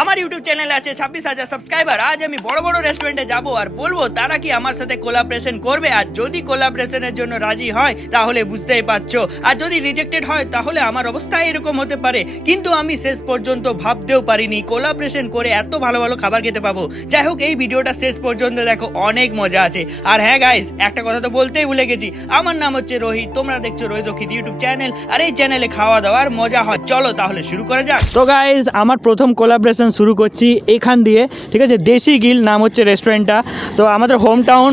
আমার ইউটিউব চ্যানেলে আছে 26,000 সাবস্ক্রাইবার। আজ আমি বড় বড় রেস্টুরেন্টে যাব আর বলবো তারা কি আমার সাথে কোলাবরেশন করবে, আর যদি কোলাবরেশনের জন্য রাজি হয় তাহলে বুঝতেই পারছো, আর যদি রিজেক্টেড হয় তাহলে আমার অবস্থা এরকম হতে পারে। কিন্তু আমি শেষ পর্যন্ত ভাবতেও পারিনি কোলাবরেশন করে এত ভালো ভালো খাবার খেতে পাবো। যাই হোক, এই ভিডিওটা শেষ পর্যন্ত দেখো, অনেক মজা আছে। আর হ্যাঁ গাইস, একটা কথা তো বলতেই ভুলে গেছি, আমার নাম হচ্ছে রোহিত, তোমরা দেখছো রোহিত রক্ষিত ইউটিউব চ্যানেল, আর এই চ্যানেলে খাওয়া দাওয়ার মজা হয়। চলো তাহলে শুরু করা যাক। তো গাইস, আমার প্রথম কোলাবরেশন শুরু করছি এখান দিয়ে, ঠিক আছে। দেশি গিল নাম হচ্ছে রেস্টুরেন্টটা। তো আমাদের হোম টাউন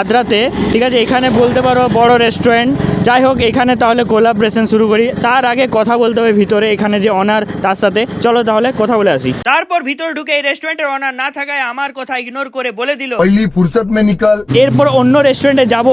আদ্রাতে, ঠিক আছে। এখানে বলতে পারো বড় রেস্টুরেন্ট। যাই হোক, এখানে তাহলে কোলাবরেশন শুরু করি। তার আগে কথা বলতে হবে ভিতরে, এখানে যে অনার তার সাথে। চলো তাহলে কথা বলে আসি। তারপর ভিতরে ঢুকে এই রেস্টুরেন্টের অনার না থাকায় আমার কথা ইগনোর করে বলে দিল पहली फुर्सत में निकल। এরপর অন্য রেস্টুরেন্টে যাব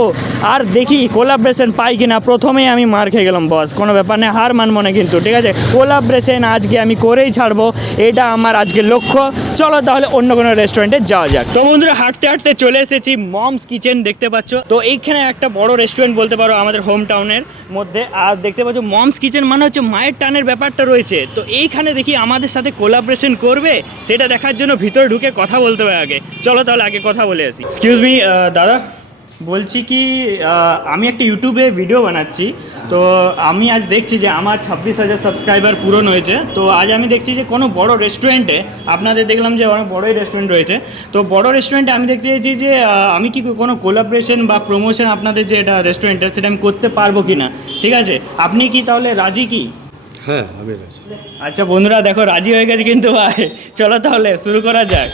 আর দেখি কোলাবরেশন পাই কিনা। প্রথমেই আমি মার খেয়ে গেলাম বস, কোনো ব্যাপার নেই, হার মানবো না কিন্তু, ঠিক আছে। কোলাবরেশন আজকে আমি করেই ছাড়বো, এটা আমার আজকের লক্ষ্য। চলো তাহলে অন্য কোনো রেস্টুরেন্টে যাওয়া যাক। তো বন্ধুরা, হাঁটতে হাঁটতে চলে এসেছি মমস কিচেন, দেখতে পাচ্ছ। তো এইখানে একটা বড় রেস্টুরেন্ট বলতে পারো আমাদের হোম টাউনের মধ্যে। আর দেখতে পাচ্ছ মমস কিচেন মানে হচ্ছে মায়ের টানের ব্যাপারটা রয়েছে। তো এইখানে দেখি আমাদের সাথে কোলাবরেশন করবে, সেটা দেখার জন্য ভিতরে ঢুকে কথা বলতে হবে আগে। চলো তাহলে আগে কথা বলে আসি। এক্সকিউজ মি দাদা, বলছি কি আমি একটা ইউটিউবে ভিডিও বানাচ্ছি। তো আমি আজ দেখছি যে আমার 26,000 সাবস্ক্রাইবার পূরণ হয়েছে। তো আজ আমি দেখছি যে কোনো বড় রেস্টুরেন্টে, আপনাদের দেখলাম যে অনেক বড়ই রেস্টুরেন্ট রয়েছে। তো বড় রেস্টুরেন্টে আমি দেখতে চাইছি যে আমি কি কোনো কোলাবরেশন বা প্রমোশন আপনাদের যে এটা রেস্টুরেন্টের, সেটা আমি করতে পারবো কি না, ঠিক আছে। আপনি কি তাহলে রাজি কি? হ্যাঁ, আমি রাজি। আচ্ছা বন্ধুরা, দেখো রাজি হয়ে গেছে কিন্তু ভাই। চলো তাহলে শুরু করা যাক।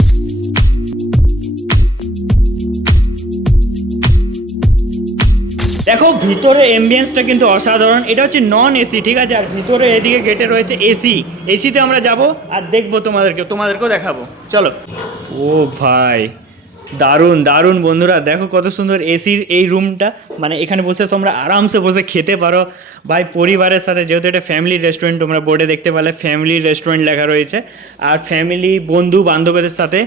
দেখো ভিতরে এমবিয়েন্সটা কিন্তু অসাধারণ। এটা হচ্ছে নন এসি, ঠিক আছে। আর ভিতরে এদিকে গেটে রয়েছে এসি। এসিতে আমরা যাব আর দেখবো তোমাদেরকেও দেখাবো। চলো। ও ভাই, দারুণ দারুণ বন্ধুরা, দেখো কত সুন্দর এসির এই রুমটা। মানে এখানে বসে তোমরা আরামসে বসে খেতে পারো ভাই পরিবারের সাথে। যেহেতু এটা ফ্যামিলি রেস্টুরেন্ট, তোমরা বোর্ডে দেখতে পেলে ফ্যামিলি রেস্টুরেন্ট লেখা রয়েছে। আর ফ্যামিলি বন্ধু বান্ধবদের সাথে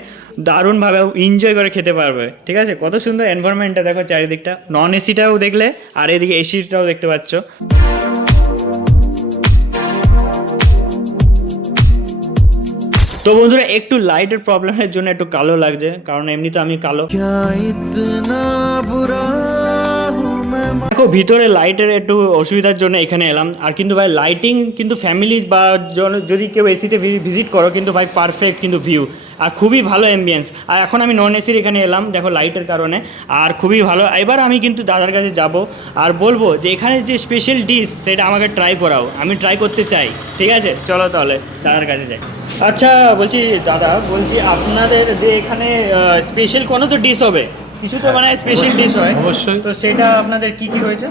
দারুণভাবে এনজয় করে খেতে পারবে, ঠিক আছে। কত সুন্দর এনভায়রনমেন্টটা দেখো চারিদিকটা। নন এসিটাও দেখলে আর এদিকে এসিটাও দেখতে পাচ্ছ। তো বন্ধুরা, একটু লাইটের প্রবলেমের জন্য একটু কালো লাগছে, কারণ এমনি তো আমি কালো। দেখো ভিতরে লাইটের একটু অসুবিধার জন্য এখানে এলাম। আর কিন্তু ভাই লাইটিং কিন্তু ফ্যামিলি বা যদি কেউ এসিতে ভিজিট করো কিন্তু ভাই পারফেক্ট কিন্তু ভিউ, আর খুবই ভালো অ্যাম্বিয়েন্স। আর এখন আমি নন এসির এখানে এলাম, দেখো লাইটের কারণে, আর খুবই ভালো। এবার আমি কিন্তু দাদার কাছে যাব আর বলবো যে এখানে যে স্পেশাল ডিশ সেটা আমাকে ট্রাই করাও, আমি ট্রাই করতে চাই, ঠিক আছে। চলো তাহলে দাদার কাছে যাই। আচ্ছা বলছি দাদা, বলছি আপনাদের যে এখানে স্পেশাল কোনো তো ডিশ হবে, কিছু তো মানে স্পেশাল ডিশ হয় অবশ্যই। তো সেটা আপনাদের কি কি রয়েছে?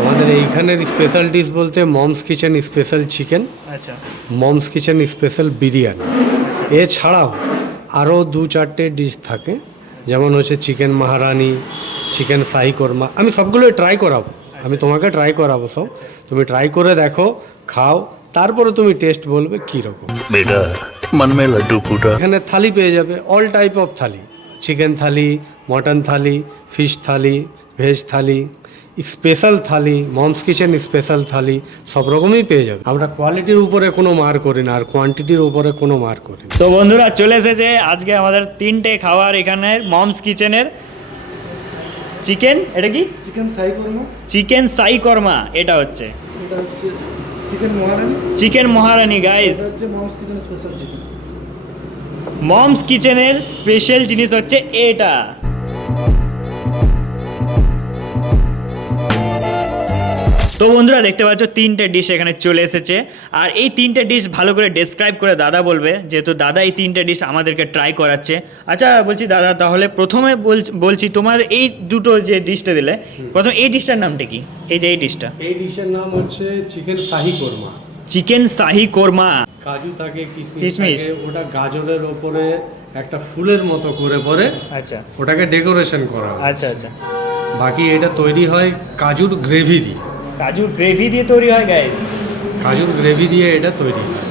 আমাদের এইখানের স্পেশাল ডিশ বলতে মমস কিচেন স্পেশাল চিকেন, আচ্ছা মমস কিচেন স্পেশাল বিরিয়ানি। এছাড়াও আরও 2-4টে ডিশ থাকে, যেমন হচ্ছে চিকেন মহারানি, চিকেন শাহি কোরমা। আমি সবগুলোই ট্রাই করাবো, আমি তোমাকে ট্রাই করাবো সব। তুমি ট্রাই করে দেখো, খাও, তারপরে তুমি টেস্ট বলবে কীরকম। बेटा मन में लड्डू फूटा। এখানে থালি পেয়ে যাবে, all type of thali, chicken thali, mutton thali, fish thali, veg thali, special thali, mom's kitchen special thali, সব রকমই পেয়ে যাবে। আমরা কোয়ালিটির উপরে কোনো মার করি না, আর কোয়ান্টিটির উপরে কোনো মার করি না। তো বন্ধুরা, চলে এসেছে আজকে আমাদের 3টে খাবার এখানে মমস কিচেনের। চিকেন, এটা কি? চিকেন শাহি কোরমা, চিকেন সাই কর্মা এটা হচ্ছে। এটা হচ্ছে চিকেন মহারানি, চিকেন মহারানি গাইস। এটা হচ্ছে moms kitchen special chicken. Moms কিচেনের স্পেশাল জিনিস হচ্ছে এটা। তো বন্ধুরা দেখতে পাচ্ছ 3টে ডিশ এখানে চলে এসেছে। আর এই 3টে ডিশ ভালো করে ডেসক্রাইব করে দাদা বলবে, যেহেতু দাদা এই 3টে ডিশ আমাদেরকে ট্রাই করাচ্ছে। আচ্ছা বলছি দাদা, তাহলে প্রথমে বলছি তোমার এই দুটো যে ডিশটা দিলে, প্রথম এই ডিশটার নামটা কি? এই যে এই ডিশটা, এই ডিশের নাম হচ্ছে চিকেন শাহি কোরমা। চিকেন শাহি কোরমা। কাজু থাকে, কিশমিশ। কিশমিশ থাকে, ওটা গাজরের ওপরে একটা ফুলের মতো করে পরে আচ্ছা ওটাকে ডেকোরেশন করা হয়। আচ্ছা আচ্ছা। বাকি এটা তৈরি হয় কাজুর গ্রেভি দিয়ে। কাজুর গ্রেভি দিয়ে তৈরি হয় গাইস। কাজুর গ্রেভি দিয়ে এটা তৈরি হয়।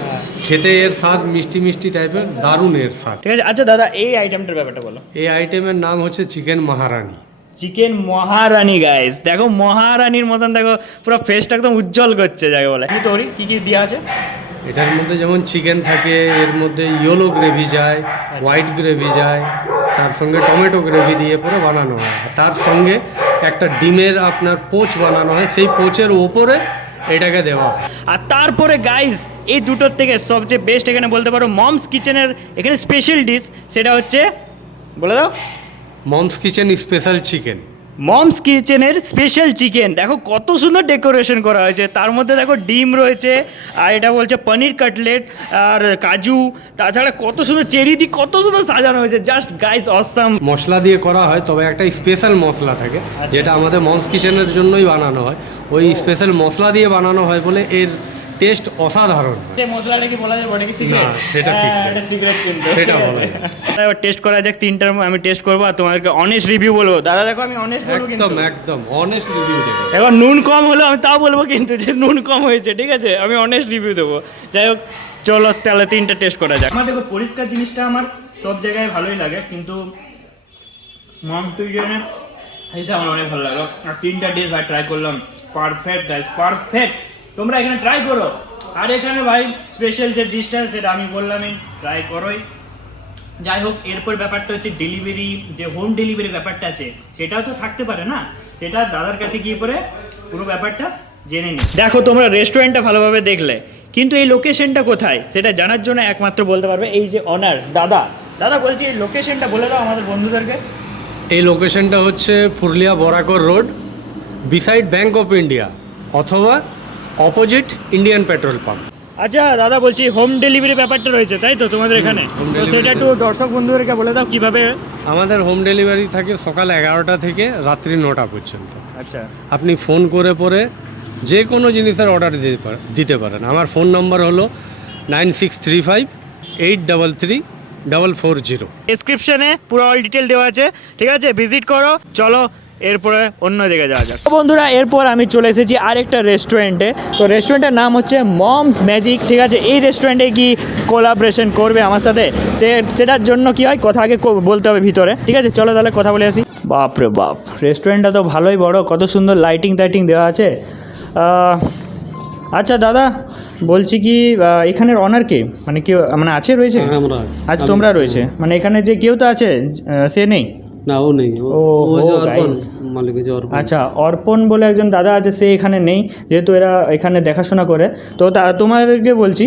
খেতে এর স্বাদ মিষ্টি মিষ্টি টাইপের, দারুণ এর স্বাদ। ঠিক আছে। আচ্ছা দাদা, এই আইটেমটার ব্যাপারটা বলো। এই আইটেমের নাম হচ্ছে চিকেন মহারানি। চিকেন মহারানি গাইস, দেখো মহারানীর মতন, দেখো পুরো ফেসটা একদম উজ্জ্বল করছে যাকে বলে। কি তৈরি কি কি দেওয়া আছে? এটার মধ্যে যেমন চিকেন থাকে, এর মধ্যে ইয়েলো গ্রেভি যায়, হোয়াইট গ্রেভি যায়, তার সঙ্গে টমেটো গ্রেভি দিয়ে পরে বানানো হয়। আর তার সঙ্গে একটা ডিমের আপনার পোচ বানানো হয়, সেই পোচের ওপরে এটাকে দেওয়া হয়। আর তারপরে গাইজ এই দুটোর থেকে সবচেয়ে বেস্ট এখানে বলতে পারো মমস কিচেনের এখানে স্পেশাল ডিশ, সেটা হচ্ছে বলে দাও। Moms kitchen special chicken. Moms কিচেনের স্পেশাল চিকেন, দেখো কত সুন্দর ডেকোরেশন করা হয়েছে, তার মধ্যে দেখো ডিম রয়েছে, আর এটা বলছে পনির কাটলেট আর কাজু, তাছাড়া কত সুন্দর চেরি দিয়ে কত সুন্দর সাজানো হয়েছে, জাস্ট গাইজ অসাম। মশলা দিয়ে করা হয়, তবে একটা স্পেশাল মশলা থাকে যেটা আমাদের মমস কিচেনের জন্যই বানানো হয়। ওই স্পেশাল মশলা দিয়ে বানানো হয় বলে এর টেস্ট অসাধারণ হয়। যে মশলাটা কি বলা যাবে, ওটা কি সিক্রেট? না, সেটা secret। এটা সিক্রেট কিন্তু সেটা বলা যাবে। এবার টেস্ট করা যাক, তিনটার আমি টেস্ট করবো আর তোমাদেরকে অনেস্ট রিভিউ বলবো। দাদা দেখো আমি অনেস্ট বলবো কিন্তু, একদম একদম অনেস্ট রিভিউ দেবে। এবার নুন কম হলো আমি তাও বলবো কিন্তু যে নুন কম হয়েছে, ঠিক আছে, আমি অনেস্ট রিভিউ দেবো। যাই হোক চলো তাহলে তিনটা টেস্ট করা যাক। আমার দেখো পরিষ্কার জিনিসটা আমার সব জায়গায় ভালোই লাগে, কিন্তু মম কিচেনের হিসাবে আমার অনেক ভালো লাগলো। আর তিনটা ডিশ ভাই ট্রাই করলাম, পারফেক্ট গাইস, পারফেক্ট। তোমরা এখানে ট্রাই করো। আর এখানে ভাই স্পেশাল যে ডিশটা সেটা আমি বললামই, ট্রাই করোই। যাই হোক এরপর ব্যাপারটা হচ্ছে ডেলিভারি, যে হোম ডেলিভারি ব্যাপারটা আছে সেটাও তো থাকতে পারে না, সেটা দাদার কাছে গিয়ে পরে পুরো ব্যাপারটা জেনে নি। দেখো তোমরা রেস্টুরেন্টটা ভালোভাবে দেখলে, কিন্তু এই লোকেশনটা কোথায় সেটা জানার জন্য একমাত্র বলতে পারবে এই যে অনার দাদা। দাদা বলছি এই লোকেশনটা বলে দাও আমাদের বন্ধুদেরকে। এই লোকেশনটা হচ্ছে Purulia Barakar road, beside bank of India, অথবা অপোজিট ইন্ডিয়ান পেট্রোল পাম্প। আচ্ছা দাদা বলছি হোম ডেলিভারি ব্যাপারটা রয়েছে তাই তো তোমাদের এখানে? home তো delivery সেটা একটু দর্শক বন্ধুদেরকে বলে দাও কিভাবে। আমাদের হোম ডেলিভারি থাকে সকাল 11টা থেকে রাত্রি 9টা পর্যন্ত। আচ্ছা আপনি ফোন করে পরে যে কোনো জিনিসের অর্ডার দিতে পারেন। আমার ফোন নম্বর হলো 9635833440। ডেসক্রিপশনে পুরো অল ডিটেল দেওয়া আছে, ঠিক আছে, ভিজিট করো। চলো এরপরে অন্য জায়গায় যাওয়া যাক। বন্ধুরা এরপর আমি চলে এসেছি আরেকটা রেস্টুরেন্টে। তো রেস্টুরেন্টের নাম হচ্ছে মমস ম্যাজিক, ঠিক আছে। এই রেস্টুরেন্টে কি কোলাবরেশন করবে আমার সাথে, সেটার জন্য কি হয় কথা আগে বলতে হবে ভিতরে, ঠিক আছে। চলো তাহলে কথা বলে আসি। বাপ রে বাপ, রেস্টুরেন্টটা তো ভালোই বড়, কত সুন্দর লাইটিং টাইটিং দেওয়া আছে। আচ্ছা দাদা বলছি কি এখানের অনার কে, মানে কেউ মানে আছে রয়েছে? আমরা আচ্ছা তোমরা রয়েছে, মানে এখানে যে কেউ তো আছে সে নেই? না ও নেই, ও যে অর্পণ guys। মালিক, যে অর্পণ। আচ্ছা অর্পণ বলে একজন দাদা আছে, সে এখানে নেই, যেহেতু এরা এখানে দেখাশোনা করে। তো তোমাদেরকে বলছি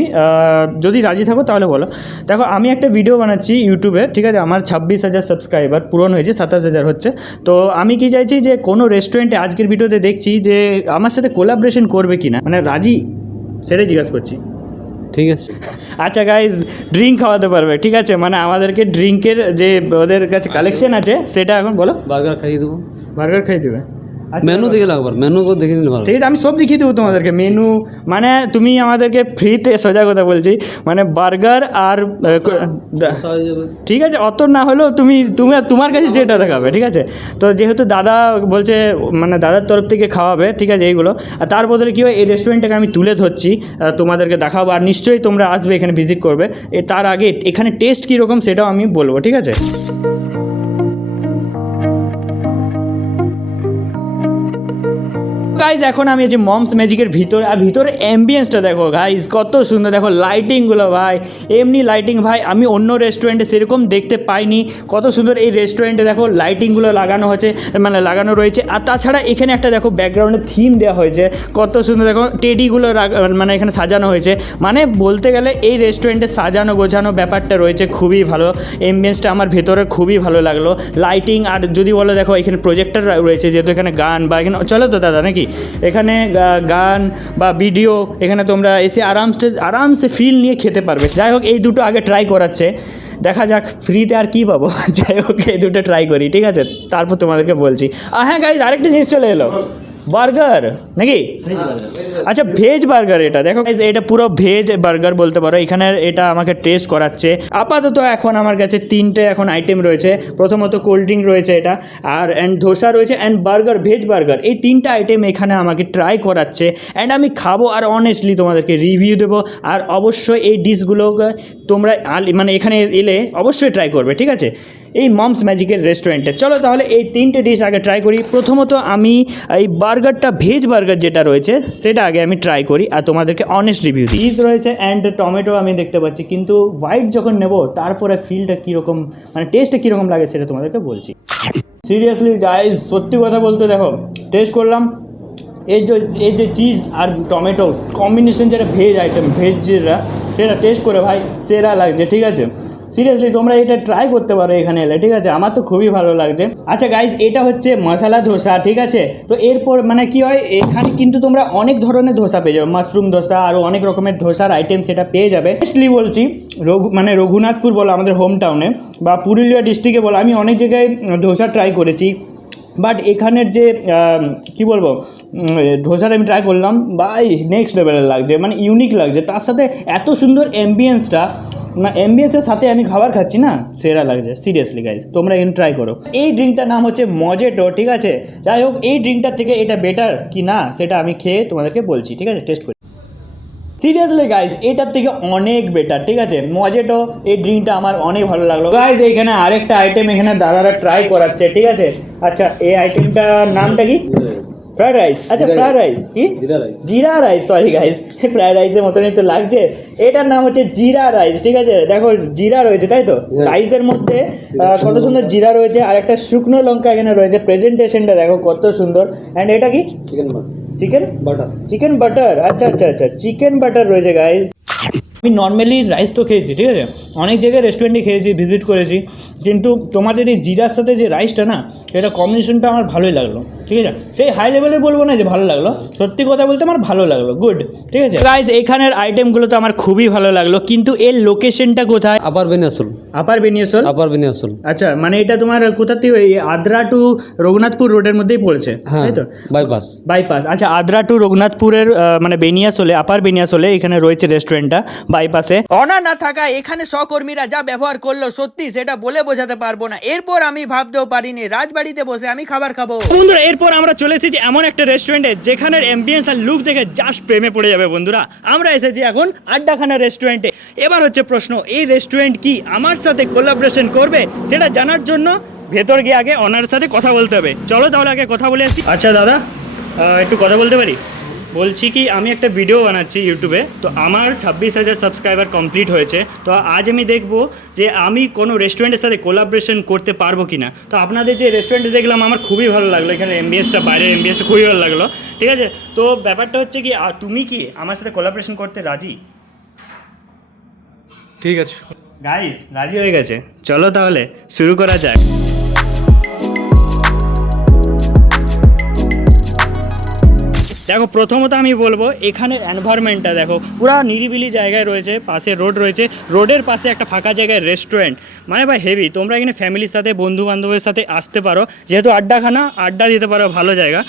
যদি রাজি থাকো তাহলে বলো। দেখো আমি একটা ভিডিও বানাচ্ছি ইউটিউবে, ঠিক আছে, আমার 26,000 সাবস্ক্রাইবার পূরণ হয়েছে, 27,000 হচ্ছে। তো আমি কি চাইছি যে কোনো রেস্টুরেন্টে আজকের ভিডিওতে দেখছি যে আমার সাথে কোলাবরেশন করবে কি না, মানে রাজি, সেটাই জিজ্ঞাসা করছি। ঠিক আছে। আচ্ছা গাইজ ড্রিঙ্ক খাওয়াতে পারবে, ঠিক আছে, মানে আমাদেরকে ড্রিঙ্কের যে ওদের কাছে কালেকশন আছে সেটা এখন বলো। বার্গার খাইয়ে দেবো, বার্গার খাই দেবে? আচ্ছা, মেনু দেখে লাগবার, মেনু দেখে নিলে ভালো। ঠিক আছে আমি সব দেখিয়ে দেবো তোমাদেরকে মেনু, মানে তুমি আমাদেরকে ফ্রিতে, সোজা কথা বলছি, মানে বার্গার আর বসা হয়ে যাবে। ঠিক আছে অত না হলেও তুমি তোমার কাছে যেটা দেখাবে, ঠিক আছে। তো যেহেতু দাদা বলছে মানে দাদার তরফ থেকে খাওয়াবে, ঠিক আছে, এইগুলো। আর তার বদলে কী হয় এই রেস্টুরেন্টটাকে আমি তুলে ধরছি, তোমাদেরকে দেখাবো, আর নিশ্চয়ই তোমরা আসবে এখানে ভিজিট করবে। তার আগে এখানে টেস্ট কীরকম সেটাও আমি বলবো, ঠিক আছে। গাইজ এখন আমি যে মমস ম্যাজিকের ভিতরে, আর ভিতরে অ্যাম্বিয়েন্সটা দেখো গাইজ কত সুন্দর, দেখো লাইটিংগুলো ভাই, এমনি লাইটিং ভাই আমি অন্য রেস্টুরেন্টে সেরকম দেখতে পাইনি। কত সুন্দর এই রেস্টুরেন্টে দেখো লাইটিংগুলো লাগানো হয়েছে, মানে লাগানো রয়েছে। আর তাছাড়া এখানে একটা দেখো ব্যাকগ্রাউন্ডে থিম দেওয়া হয়েছে, কত সুন্দর দেখো টেডিগুলো মানে এখানে সাজানো হয়েছে। মানে বলতে গেলে এই রেস্টুরেন্টে সাজানো গোছানো ব্যাপারটা রয়েছে খুবই ভালো, অ্যাম্বিয়েন্সটা আমার ভেতরে খুবই ভালো লাগলো। লাইটিং আর যদি বলো দেখো এখানে প্রজেক্টর রয়েছে, যেহেতু এখানে গান বা এখানে চলো তো দাদা নাকি এখানে গান বা ভিডিও, এখানে তোমরা এসে আরামসে ফিল নিয়ে খেতে পারবে। যাই হোক এই দুটো আগে ট্রাই করাচ্ছে, দেখা যাক ফ্রিতে আর কী পাবো। যাই হোক এই দুটো ট্রাই করি, ঠিক আছে, তারপর তোমাদেরকে বলছি। হ্যাঁ গাইজ আরেকটা জিনিস চলে এলো, বার্গার নাকি? আচ্ছা ভেজ বার্গার, এটা দেখো এটা পুরো ভেজ বার্গার বলতে পারো। এখানে এটা আমাকে টেস্ট করাচ্ছে। আপাতত এখন আমার কাছে তিনটে এখন আইটেম রয়েছে। প্রথমত কোল্ড ড্রিঙ্ক রয়েছে এটা, আর ধোসা রয়েছে, অ্যান্ড বার্গার, ভেজ বার্গার, এই তিনটা আইটেম এখানে আমাকে ট্রাই করাচ্ছে। অ্যান্ড আমি খাবো আর অনেস্টলি তোমাদেরকে রিভিউ দেবো। আর অবশ্যই এই ডিশগুলোকে তোমরা মানে এখানে এলে অবশ্যই ট্রাই করবে, ঠিক আছে। এই মমস ম্যাজিকের রেস্টুরেন্টে। চলো তাহলে এই 3টে ডিশ আগে ট্রাই করি। প্রথমত আমি এই বার্গারটা, ভেজ বার্গার যেটা রয়েছে সেটা আগে আমি ট্রাই করি আর তোমাদেরকে অনেস্ট রিভিউ দিই। চিজ রয়েছে অ্যান্ড টমেটো আমি দেখতে পাচ্ছি, কিন্তু হোয়াইট যখন নেব তারপরে ফিলটা কীরকম, মানে টেস্টটা কীরকম লাগে সেটা তোমাদেরকে বলছি। সিরিয়াসলি গাইজ, সত্যি কথা বলতে দেখো, টেস্ট করলাম, এর যে চিজ আর টমেটো কম্বিনেশন, যেটা ভেজ আইটেম, ভেজ যেটা, সেটা টেস্ট করে ভাই সেরা লাগছে, ঠিক আছে। সিরিয়াসলি তোমরা এটা ট্রাই করতে পারো এখানে এলে, ঠিক আছে, আমার তো খুবই ভালো লাগছে। আচ্ছা গাইজ, এটা হচ্ছে মশলা ধোসা, ঠিক আছে। তো এরপর মানে কি হয়, এখানে কিন্তু তোমরা অনেক ধরনের ধোসা পেয়ে যাবে, মাশরুম ধোসা, আরও অনেক রকমের ধোসার আইটেম সেটা পেয়ে যাবে। বেস্টলি বলছি, মানে রঘুনাথপুর বলো আমাদের হোম টাউনে, বা পুরুলিয়া ডিস্ট্রিক্টে বলো, আমি অনেক জায়গায় ধোসা ট্রাই করেছি, বাট এখানের যে কি বলবো, ধোসাটা আমি ট্রাই করলাম, ভাই নেক্সট লেভেলের লাগছে, মানে ইউনিক লাগছে। তার সাথে এত সুন্দর অ্যাম্বিয়েন্সটা, অ্যাম্বিয়েন্সের সাথে আমি খাবার খাচ্ছি না, সেরা লাগছে। সিরিয়াসলি গাইজ, তোমরা এখানে ট্রাই করো। এই ড্রিঙ্কটার নাম হচ্ছে মজেটো, ঠিক আছে। যাই হোক, এই ড্রিঙ্কটার থেকে এটা বেটার কি না সেটা আমি খেয়ে তোমাদেরকে বলছি, ঠিক আছে, টেস্ট করি। সিরিয়াসলি গাইজ, এটার থেকে অনেক বেটার, ঠিক আছে। মজেটো এই ড্রিঙ্কটা আমার অনেক ভালো লাগলো। গাইজ, এখানে আরেকটা আইটেম এখানে দাদারা ট্রাই করাচ্ছে, ঠিক আছে। আচ্ছা, এই আইটেমটার নামটা কি? Fried rice. আচ্ছা, ফ্রাইড রাইস কি? জিরা রাইস, সরি গাইজ, ফ্রাইড রাইসের মতনই তো লাগছে। এটার নাম হচ্ছে জিরা রাইস, ঠিক আছে। দেখো জিরা রয়েছে, তাই তো, রাইসের মধ্যে কত সুন্দর জিরা রয়েছে, আর একটা শুকনো লঙ্কা এখানে রয়েছে। প্রেজেন্টেশনটা দেখো কত সুন্দর। অ্যান্ড এটা কি? Chicken butter. আচ্ছা আচ্ছা আচ্ছা, চিকেন বাটার রয়েছে গাইজ। আমি নর্মালি রাইস তো খেয়েছি, ঠিক আছে, অনেক জায়গায় রেস্টুরেন্টে খেয়েছি, ভিজিট করেছি, কিন্তু তোমাদের এই জিরার সাথে যে রাইসটা না, এটা কম্বিনেশনটা আমার ভালোই লাগলো, ঠিক আছে। সেই হাই লেভেলে বলবো না যে ভালো লাগলো, সত্যি কথা বলতে আমার ভালো লাগলো, গুড, ঠিক আছে। গাইজ, এখানের আইটেমগুলো তো আমার খুবই ভালো লাগলো, কিন্তু এর লোকেশনটা কোথায়? আপার বেনিয়াসুল। আপার বেনিয়াসল। আচ্ছা, মানে এটা তোমার কোথা থেকে, ওই আদ্রা টু রঘুনাথপুর রোডের মধ্যেই পড়েছে, তাই তো? বাইপাস। আচ্ছা, আদ্রা টু রঘুনাথপুরের মানে বেনিয়াসলে, আপার বেনিয়াসলে এখানে রয়েছে রেস্টুরেন্টটা, বাইপাসে। অনার না থাকা এখানে সহকর্মীরা যা ব্যবহার করলো, সত্যি সেটা বলে বোঝাতে পারবো না। এরপর আমি ভাবতেও পারিনি রাজবাড়িতে বসে আমি খাবার খাবো। বন্ধুরা, এরপর আমরা চলে এসেছি এমন একটা রেস্টুরেন্টে যেখানের অ্যাম্বিয়েন্স আর লুক দেখে জাস্ট প্রেমে পড়ে যাবে বন্ধুরা। আমরা এসেছি এখন আড্ডাখানা রেস্টুরেন্টে। এবার হচ্ছে প্রশ্ন, এই রেস্টুরেন্ট কি আমার সাথে কোলাবোরেশন করবে? সেটা জানার জন্য ভেতর গিয়ে আগে ওনার সাথে কথা বলতে হবে। চলো তাহলে আগে কথা বলে আসি। আচ্ছা দাদা, একটু কথা বলতে পারি? বলছি কি, আমি একটা ভিডিও বানাচ্ছি ইউটিউবে, তো আমার 26,000 সাবস্ক্রাইবার কমপ্লিট হয়েছে। তো আজ আমি দেখব যে আমি কোনো রেস্টুরেন্টের সাথে কোলাবোরেশন করতে পারবো কি না। তো আপনাদের যে রেস্টুরেন্টে দেখলাম আমার খুবই ভালো লাগলো, এখানে এমবিএসটা, বাইরের এমবিএসটা খুবই ভালো লাগলো, ঠিক আছে। তো ব্যাপারটা হচ্ছে কি, তুমি কি আমার সাথে কোলাবোরেশন করতে রাজি? ঠিক আছে গাইস, রাজি হয়ে গেছে, চলো তাহলে শুরু করা যাক। দেখো, প্রথমত আমি বলবো এখানের এনভায়রনমেন্টটা দেখো, পুরো নিরিবিলি জায়গায় রয়েছে, পাশে রোড রয়েছে, রোডের পাশে একটা ফাঁকা জায়গায় রেস্টুরেন্ট, মানে ভাই হেভি। তোমরা এখানে ফ্যামিলির সাথে, বন্ধু বান্ধবের সাথে আসতে পারো, যেহেতু আড্ডাখানা, আড্ডা দিতে পারো, ভালো জায়গা।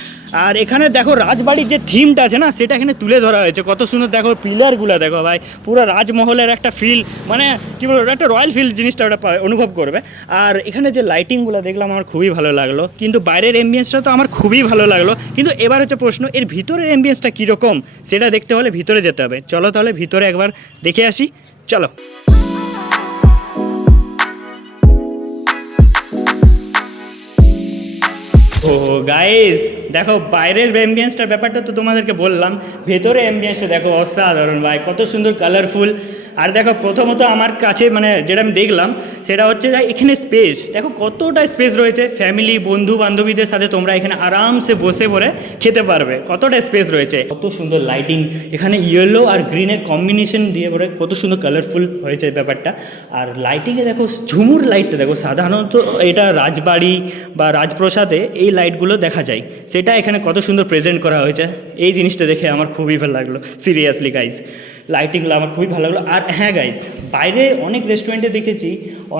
আর এখানে দেখো রাজবাড়ির যে থিমটা আছে না, সেটা এখানে তুলে ধরা হয়েছে, কত সুন্দর। দেখো পিলারগুলো দেখো ভাই, পুরো রাজমহলের একটা ফিল, মানে কী বলবো, একটা রয়্যাল ফিল জিনিসটা ওটা অনুভব করবে। আর এখানে যে লাইটিংগুলো দেখলাম আমার খুবই ভালো লাগলো, কিন্তু বাইরের এমবিয়েন্সটা তো আমার খুবই ভালো লাগলো। কিন্তু এবার হচ্ছে প্রশ্ন, এর ভিতরের এমবিয়েন্সটা কীরকম সেটা দেখতে হলে ভিতরে যেতে হবে। চলো তাহলে ভিতরে একবার দেখে আসি, চলো। ও গাইস, দেখো বাইরের অ্যাম্বিয়েন্সটার ব্যাপারটা তো তোমাদেরকে বললাম, ভেতরে অ্যাম্বিয়েন্সটা দেখো অসাধারণ ভাই, কত সুন্দর কালারফুল। আর দেখো প্রথমত আমার কাছে মানে যেটা আমি দেখলাম সেটা হচ্ছে যে এখানে স্পেস দেখো, কতটা স্পেস রয়েছে। ফ্যামিলি, বন্ধু বান্ধবীদের সাথে তোমরা এখানে আরামসে বসে পড়ে খেতে পারবে, কতটা স্পেস রয়েছে। কত সুন্দর লাইটিং, এখানে ইয়েলো আর গ্রিনের কম্বিনেশন দিয়ে পরে কত সুন্দর কালারফুল হয়েছে ব্যাপারটা। আর লাইটিংয়ে দেখো, ঝুমুর লাইটটা দেখো, সাধারণত এটা রাজবাড়ি বা রাজপ্রাসাদে এই লাইটগুলো দেখা যায়, সেটা এখানে কত সুন্দর প্রেজেন্ট করা হয়েছে। এই জিনিসটা দেখে আমার খুবই ভালো লাগলো, সিরিয়াসলি গাইস, লাইটিংগুলো আমার খুবই ভালো লাগলো। আর হ্যাঁ গাইস, বাইরে অনেক রেস্টুরেন্টে দেখেছি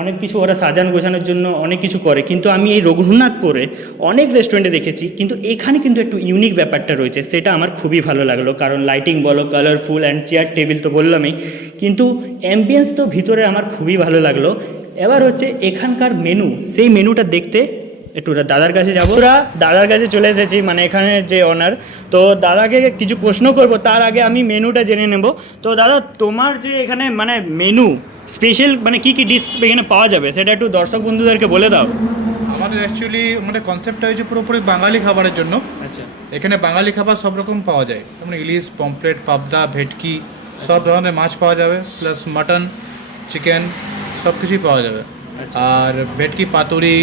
অনেক কিছু ওরা সাজানো গোছানোর জন্য অনেক কিছু করে, কিন্তু আমি এই রঘুনাথপুরে অনেক রেস্টুরেন্টে দেখেছি, কিন্তু এখানে কিন্তু একটু ইউনিক ব্যাপারটা রয়েছে, সেটা আমার খুবই ভালো লাগলো। কারণ লাইটিং বলো, কালারফুল অ্যান্ড চেয়ার টেবিল তো বললামই, কিন্তু অ্যাম্বিয়েন্স তো ভিতরে আমার খুবই ভালো লাগলো। এবার হচ্ছে এখানকার মেনু, সেই মেনুটা দেখতে একটু দাদার কাছে যাবো। দাদার কাছে চলে এসেছি, মানে এখানের যে ওনার, তো দাদাকে কিছু প্রশ্ন করব, তার আগে আমি মেনুটা জেনে নেব। তো দাদা, তোমার যে এখানে মানে মেনু, স্পেশাল মানে কী কী ডিশ এখানে পাওয়া যাবে সেটা একটু দর্শক বন্ধুদেরকে বলে দাও। আমাদের অ্যাকচুয়ালি আমাদের কনসেপ্টটা হয়েছে পুরোপুরি বাঙালি খাবারের জন্য। আচ্ছা এখানে বাঙালি খাবার সব রকম পাওয়া যায়, যেমন ইলিশ, পমফ্রেট, পাবদা, ভেটকি, সব ধরনের মাছ পাওয়া যাবে, প্লাস মাটন, চিকেন, সব কিছুই পাওয়া যাবে। আর ভেটকি পাতুরি,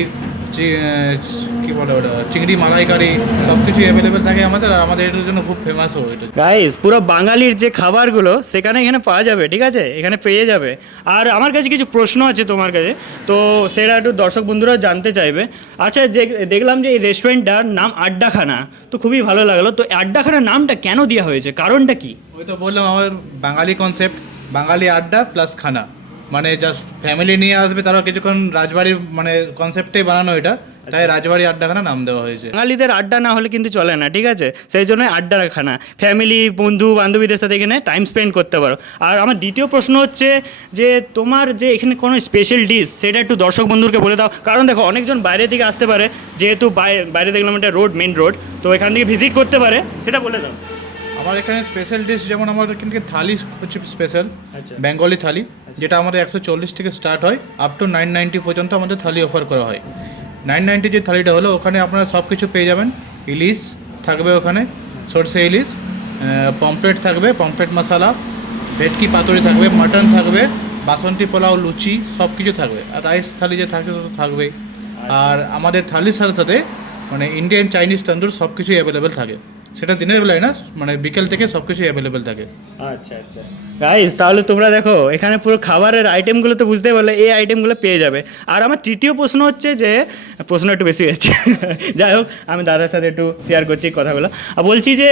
কী বলে ওটা, চিংড়ি মালাইকারি, সব কিছুই অ্যাভেলেবেল থাকে আমাদের। আর আমাদের এটার জন্য খুব ফেমাসও এটা। গাইস পুরো বাঙালির যে খাবারগুলো সেখানে এখানে পাওয়া যাবে, ঠিক আছে, এখানে পেয়ে যাবে। আর আমার কাছে কিছু প্রশ্ন আছে তোমার কাছে, তো সেটা একটু দর্শক বন্ধুরা জানতে চাইবে। আচ্ছা, যে দেখলাম যে এই রেস্টুরেন্টটার নাম আড্ডাখানা, তো খুবই ভালো লাগলো। তো আড্ডাখানার নামটা কেন দেওয়া হয়েছে, কারণটা কি? ওই তো বললাম, আমার বাঙালি কনসেপ্ট, বাঙালি আড্ডা প্লাস খানা, মানে জাস্ট ফ্যামিলি নিয়ে আসবে তারা কিছুক্ষণ, রাজবাড়ির মানে কনসেপ্টেই বানানো এটা, তাই রাজবাড়ি আড্ডাখানা নাম দেওয়া হয়েছে। বাঙালিদের আড্ডা না হলে কিন্তু চলে না, ঠিক আছে, সেই জন্য আড্ডাখানা, ফ্যামিলি বন্ধু বান্ধবীদের সাথে এখানে টাইম স্পেন্ড করতে পারো। আর আমার দ্বিতীয় প্রশ্ন হচ্ছে যে তোমার যে এখানে কোনো স্পেশাল ডিশ সেটা একটু দর্শক বন্ধুকে বলে দাও। কারণ দেখো অনেকজন বাইরে থেকে আসতে পারে, যেহেতু বাইরে দেখলাম একটা রোড, মেন রোড, তো এখান থেকে ভিজিট করতে পারে, সেটা বলে দাও। আমার এখানে স্পেশাল ডিশ যেমন আমার এখানে থালি হচ্ছে স্পেশাল, আচ্ছা। বেঙ্গলি থালি, যেটা আমাদের 140 থেকে স্টার্ট হয়, আপ টু 990 পর্যন্ত আমাদের থালি অফার করা হয়। 990 যে থালিটা হলো, ওখানে আপনারা সব কিছু পেয়ে যাবেন। ইলিশ থাকবে ওখানে, সরষে ইলিশ, পমফ্রেট থাকবে, পমফ্রেট মশলা, ভেটকি পাতুরি থাকবে, মাটন থাকবে, বাসন্তী পোলাও, লুচি, সব কিছু থাকবে। আর রাইস থালি যে থাকে সেটা তো থাকবেই। আর আমাদের থালির সাথে সাথে মানে ইন্ডিয়ান, চাইনিজ, তন্দুর সব কিছুই অ্যাভেলেবেল থাকে। সেটা দিনের বেলায় না, মানে বিকেল থেকে সব কিছুই অ্যাভেলেবেল থাকে। আচ্ছা আচ্ছা গাইস, তাহলে তোমরা দেখো এখানে পুরো খাবারের আইটেমগুলো তো বুঝতে পারলে, এই আইটেমগুলো পেয়ে যাবে। আর আমার তৃতীয় প্রশ্ন হচ্ছে যে, প্রশ্ন একটু বেশি হয়েছে যাই হোক, আমি দাদার সাথে একটু শেয়ার করছি কথাগুলো। আর বলছি যে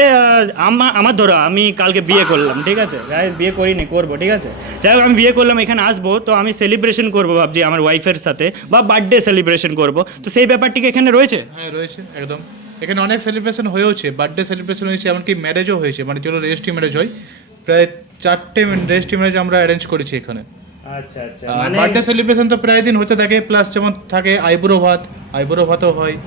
আমার ধরো আমি কালকে বিয়ে করলাম, ঠিক আছে গাইস, বিয়ে করিনি, করবো, ঠিক আছে, যাই হোক আমি বিয়ে করলাম, এখানে আসবো, তো আমি সেলিব্রেশন করবো ভাবছি আমার ওয়াইফের সাথে, বা বার্থডে সেলিব্রেশন করবো, তো সেই ব্যাপারটি কি এখানে রয়েছে? হ্যাঁ রয়েছে, একদম। এখানে অনেক সেলিব্রেশন হয়েওছে, বার্থডে সেলিব্রেশন হয়েছে, এমনকি ম্যারেজও হয়েছে, মানে যেগুলো রেজিস্ট্রি ম্যারেজ হয়, প্রায় 4টে রেজিস্ট্রি ম্যারেজ আমরা অ্যারেঞ্জ করেছি এখানে। আচ্ছা আচ্ছা, আর বার্থডে সেলিব্রেশন তো প্রায় দিন হতে থাকে, প্লাস যেমন থাকে আইবুড়ো ভাতও হয়,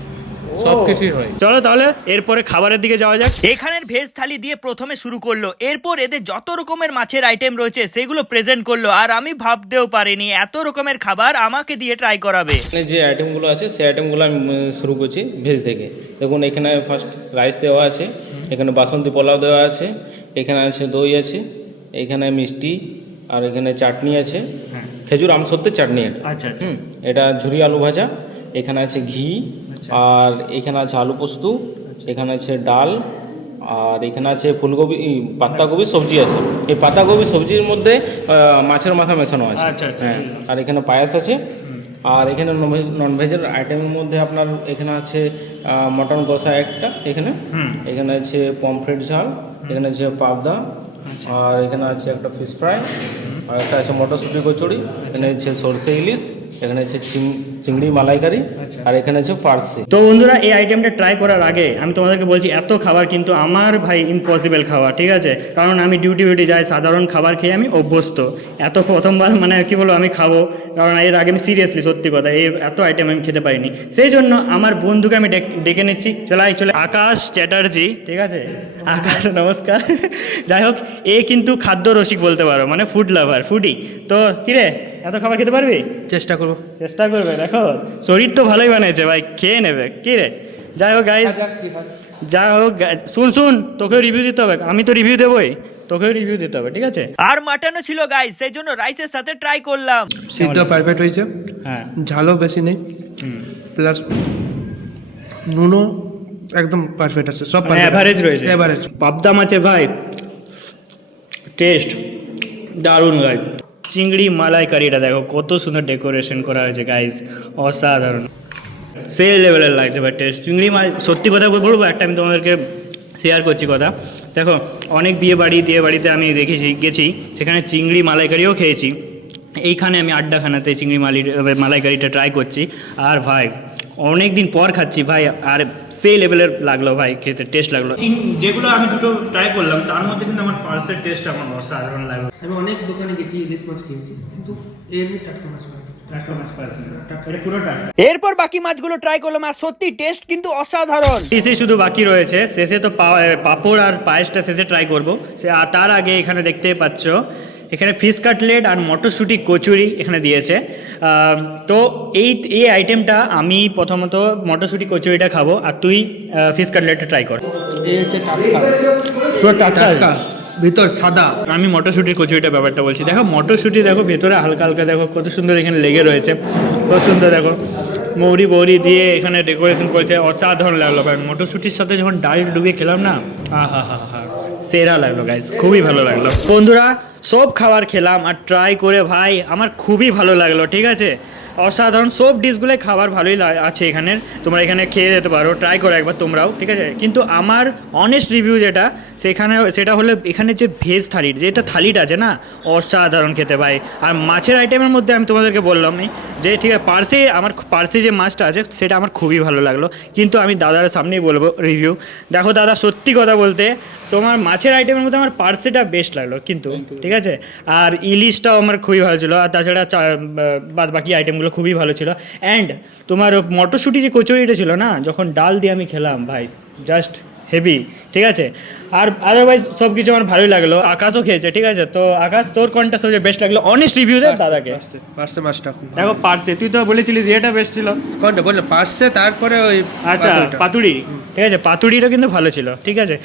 সব কিছুই হয়। চলো তাহলে এরপরে খাবারের দিকে যাওয়া যাক। এখানের ভেজ থালি দিয়ে প্রথমে শুরু করলো, এরপর এদের যত রকমের মাছের আইটেম রয়েছে সেগুলো প্রেজেন্ট করলো। আর আমি ভাবতেও পারিনি এত রকমের খাবার আমাকে দিয়ে ট্রাই করাবে। এখানে যে আইটেমগুলো আছে সেই আইটেমগুলো আমি শুরু করছি ভেজ থেকে। দেখুন এখানে ফার্স্ট রাইস দেওয়া আছে, এখানে বাসন্তী পোলাও দেওয়া আছে, এখানে আছে দই আছে, এখানে মিষ্টি, আর এখানে চাটনি আছে, খেজুর আমসত্ত্বের চাটনি এটা। আচ্ছা আচ্ছা, এটা ঝুরি আলু ভাজা, এখানে আছে ঘি, আর এখানে আছে আলু পোস্ত, এখানে আছে ডাল, আর এখানে আছে ফুলকপি, পাতাকপি সবজি আছে। এই পাতাকপি সবজির মধ্যে মাছের মাথা মেশানো আছে। আচ্ছা আচ্ছা, হ্যাঁ, আর এখানে পায়াস আছে। আর এখানে ননভেজের আইটেমের মধ্যে আপনার এখানে আছে মটন কষা একটা, এখানে আছে পমফ্রেট ঝাল, এখানে আছে পাবদা, আর এখানে আছে একটা ফিশ ফ্রাই, আর একটা আছে মটরশুঁটি কচুরি, এখানে আছে সরষে ইলিশ, এখানে আছে চিংড়ি মালাইকারি, আর এখানে আছে ফার্সি। তো বন্ধুরা এই আইটেমটা ট্রাই করার আগে আমি তোমাদেরকে বলছি, এত খাবার কিন্তু আমার ভাই ইম্পসিবল খাওয়া, ঠিক আছে, কারণ আমি ডিউটি যাই, সাধারণ খাবার খেয়ে আমি অভ্যস্ত। এত প্রথমবার মানে কি বলবো আমি খাবো, কারণ এর আগে আমি সিরিয়াসলি সত্যি কথা এত আইটেম আমি খেতে পারিনি। সেই জন্য আমার বন্ধুকে আমি ডেকে নিচ্ছি, চলে আকাশ চ্যাটার্জি, ঠিক আছে, আকাশ নমস্কার যাই হোক, এ কিন্তু খাদ্য রসিক বলতে পারো, মানে ফুড লাভার, ফুডি। তো কিরে এত খাবার খেতে পারবি? চেষ্টা করবো। চেষ্টা করবে, দেখো শরীর তো ভালোই বানিয়েছে ভাই, খেয়ে নেবে, কি রে। যাই হোক গাইস, যাই হোক শুন তোকেও রিভিউ দিতে হবে, আমি তো রিভিউ দেবোই, তোকেও রিভিউ দিতে হবে, ঠিক আছে। আর মাটনও ছিল গাইস, সেই জন্য রাইসের সাথে ট্রাই করলাম। সিদ্ধ পারফেক্ট হয়েছে, হ্যাঁ, ঝালও বেশি নেই, প্লাস নুনও একদম পারফেক্ট আছে, সব অ্যাভারেজ রয়েছে, এভারেজ। পাবদা মাছে ভাই টেস্ট দারুণ গাই। চিংড়ি মালাইকারিটা দেখো কত সুন্দর ডেকোরেশন করা হয়েছে গাইস, অসাধারণ, সেই লেভেলের লাগছে ভাই টেস্ট। চিংড়ি মাছ সত্যি কথা বলবো, একটা আমি তোমাদেরকে শেয়ার করছি কথা, দেখো অনেক বিয়ে বাড়িতে আমি গেছি, সেখানে চিংড়ি মালাইকারিও খেয়েছি, এইখানে আমি আড্ডাখানাতে চিংড়ি মালাইকারিটা ট্রাই করছি, আর ভাই অনেক দিন পর খাচ্ছি ভাই, আর সেই লেভেলের লাগলো ভাই, খেতে টেস্ট লাগলো। যেগুলো আমি দুটো ট্রাই করলাম তার মধ্যে কিন্তু আমার পার্সের টেস্ট আমার অসাধারণ লাগলো। আমি অনেক দোকানে গেছি, ইলিশ মাছ খেয়েছি, কিন্তু এমনি টাটকা মাছ পাই। এরপর বাকি মাছগুলো ট্রাই করলাম, আর সত্যি টেস্ট কিন্তু অসাধারণ। শেষে শুধু বাকি রয়েছে, শেষে তো পাঁপড় আর পায়েসটা শেষে ট্রাই করবো। আর তার আগে এখানে দেখতেই পাচ্ছ এখানে ফিশ কাটলেট আর মটরশুঁটি কচুরি এখানে দিয়েছে। তো এই আইটেমটা আমি প্রথমত মটরশুঁটি কচুরিটা খাবো, আর তুই ফিশ কাটলেটটা ট্রাই কর। এই হচ্ছে টাটকা পুরো টাটকা ভিতর সাদা। আমি মটরশুঁটির কচুরিটার ব্যাপারটা বলছি। দেখো মটরশুঁটি দেখো ভেতরে হালকা হালকা দেখো কত সুন্দর এখানে লেগে রয়েছে, কত সুন্দর দেখো মৌরি বৌরি দিয়ে এখানে ডেকোরেশন করেছে, অসাধারণ লাগলো ভাই। মটরশুঁটির সাথে যখন ডাল ডুবিয়ে খেলাম না, হা সেরা লাগলো গাইজ, খুবই ভালো লাগলো। বন্ধুরা সব খাবার খেলাম আর ট্রাই করে ভাই আমার খুবই ভালো লাগলো, ঠিক আছে, অসাধারণ। সব ডিশগুলোই খাবার ভালোই আছে এখানের, তোমরা এখানে খেয়ে যেতে পারো, ট্রাই করো একবার তোমরাও, ঠিক আছে। কিন্তু আমার অনেস্ট রিভিউ যেটা সেটা হলো এখানে যে ভেজ থালির যেটা থালিটা আছে না, অসাধারণ খেতে ভাই। আর মাছের আইটেমের মধ্যে আমি তোমাদেরকে বললাম যে ঠিক আছে পার্সে যে মাছটা আছে সেটা আমার খুবই ভালো লাগলো, কিন্তু আমি দাদার সামনেই বলবো রিভিউ। দেখো দাদা সত্যি কথা বলতে তোমার মাছের আইটেমের মধ্যে আমার পার্সেটা বেস্ট লাগলো কিন্তু, ঠিক আছে। আর ইলিশটাও আমার খুবই ভালো ছিল, আর তাছাড়া বাদ বাকি আইটেমগুলো খুবই ভালো ছিল। অ্যান্ড তোমার মটরশুঁটি যে কচুরিটা ছিল না, যখন ডাল দিয়ে আমি খেলাম ভাই, জাস্ট হেভি, ঠিক আছে। আর আদারওয়াইজ সব কিছু আমার ভালোই লাগলো। আকাশও খেয়েছে, ঠিক আছে। তো আকাশ তোর কোনটা সবচেয়ে বেস্ট লাগলো? অনেস্ট রিভিউ দে দাদাকে। পার্সে মাছটা খুব ভালো। দেখো পার্সে তুই তো বলেছিলিস এটা বেস্ট ছিল। কোনটা বললে? পার্সে, তারপরে ওই আচ্ছা পাতুড়ি, ঠিক আছে, পাতুড়িটা কিন্তু ভালো ছিল, ঠিক আছে।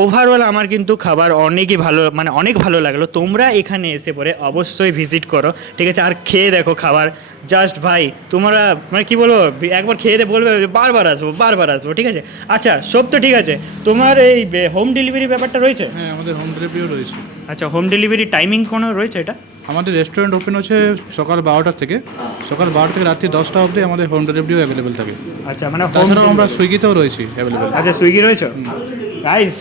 ওভারঅল আমার কিন্তু খাবার অনেকই ভালো, মানে অনেক ভালো লাগলো। তোমরা এখানে এসে পরে অবশ্যই ভিজিট করো, ঠিক আছে। আর খেয়ে দেখো খাবার, জাস্ট ভাই তোমরা মানে কি বলবো, একবার খেয়ে বলবে বারবার আসবো, ঠিক আছে। আচ্ছা সব তো ঠিক আছে, তোমার এই হোম ডেলিভারি ব্যাপারটা রয়েছে? হ্যাঁ, আমাদের হোম ডেলিভারিও রয়েছে। আচ্ছা হোম ডেলিভারি টাইমিং কোনো রয়েছে এটা? আমাদের রেস্টুরেন্ট ওপেন হচ্ছে সকাল 12টা থেকে রাত্রি 10টা অবধি আমাদের হোম ডেলিভারিও অ্যাভেলেবেল থাকে। আচ্ছা মানে তাছাড়াও আমরা সুইগিতেও রয়েছি অ্যাভেলেবেল। আচ্ছা সুইগি রয়েছে,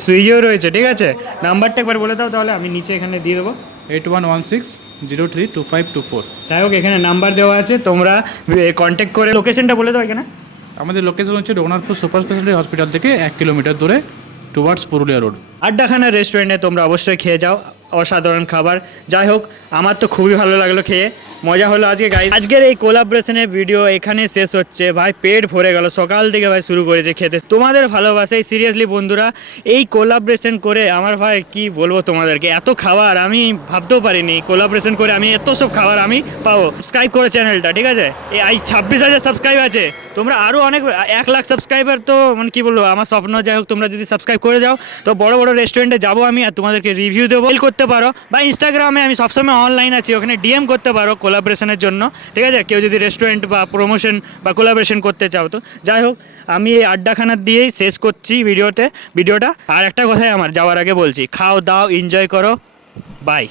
সুইগিও রয়েছে, ঠিক আছে। নাম্বারটা একবার বলে দাও তাহলে, আমি নিচে এখানে দিয়ে দেবো। 8116032524। যাই হোক এখানে নাম্বার দেওয়া আছে, তোমরা কন্ট্যাক্ট করে লোকেশনটা বলে দাও এখানে। আমাদের লোকেশন হচ্ছে রঘুনাথপুর সুপার স্পেশালিটি হসপিটাল থেকে 1 কিলোমিটার দূরে টুয়ার্ডস পুরুলিয়া রোড। আড্ডাখানা রেস্টুরেন্টে তোমরা অবশ্যই খেয়ে যাও, অসাধারণ খাবার। যাই হোক আমার তো খুবই ভালো লাগলো খেয়ে, মজা হলো আজকে গাইস। আজকের এই কোলাবরেশনের ভিডিও এখানে শেষ হচ্ছে ভাই, পেট ভরে গেল সকাল থেকে ভাই, শুরু করেছে খেতে। তোমাদের ভালোবাসাই সিরিয়াসলি বন্ধুরা এই কোলাবরেশন করে আমার ভাই কি বলবো তোমাদেরকে, এত খাবার আমি ভাবতেও পারিনি কোলাবরেশন করে আমি এত সব খাবার আমি পাবো। সাবস্ক্রাইব করো চ্যানেলটা, ঠিক আছে। এই 26,000 সাবস্ক্রাইব আছে, তোমরা আরও অনেক 1 লাখ সাবস্ক্রাইবার, তো মানে কি বলবো আমার স্বপ্ন। যাই হোক তোমরা যদি সাবস্ক্রাইব করে যাও তো বড় বড় রেস্টুরেন্টে যাবো আমি, আর তোমাদেরকে রিভিউ দেবো। করতে পারো বা ইনস্টাগ্রামে আমি সবসময় অনলাইন আছি, ওখানে ডিএম করতে পারো কোলাবরেশনের জন্য, ঠিক আছে। কেউ যদি রেস্টুরেন্ট বা প্রমোশন বা কোলাবরেশন করতে চাও তো। যাই হোক আমি এই আড্ডাখানা দিয়েই শেষ করছি ভিডিওটা। আর একটা কথাই আমার যাওয়ার আগে বলছি, খাও দাও এনজয় করো, বাই।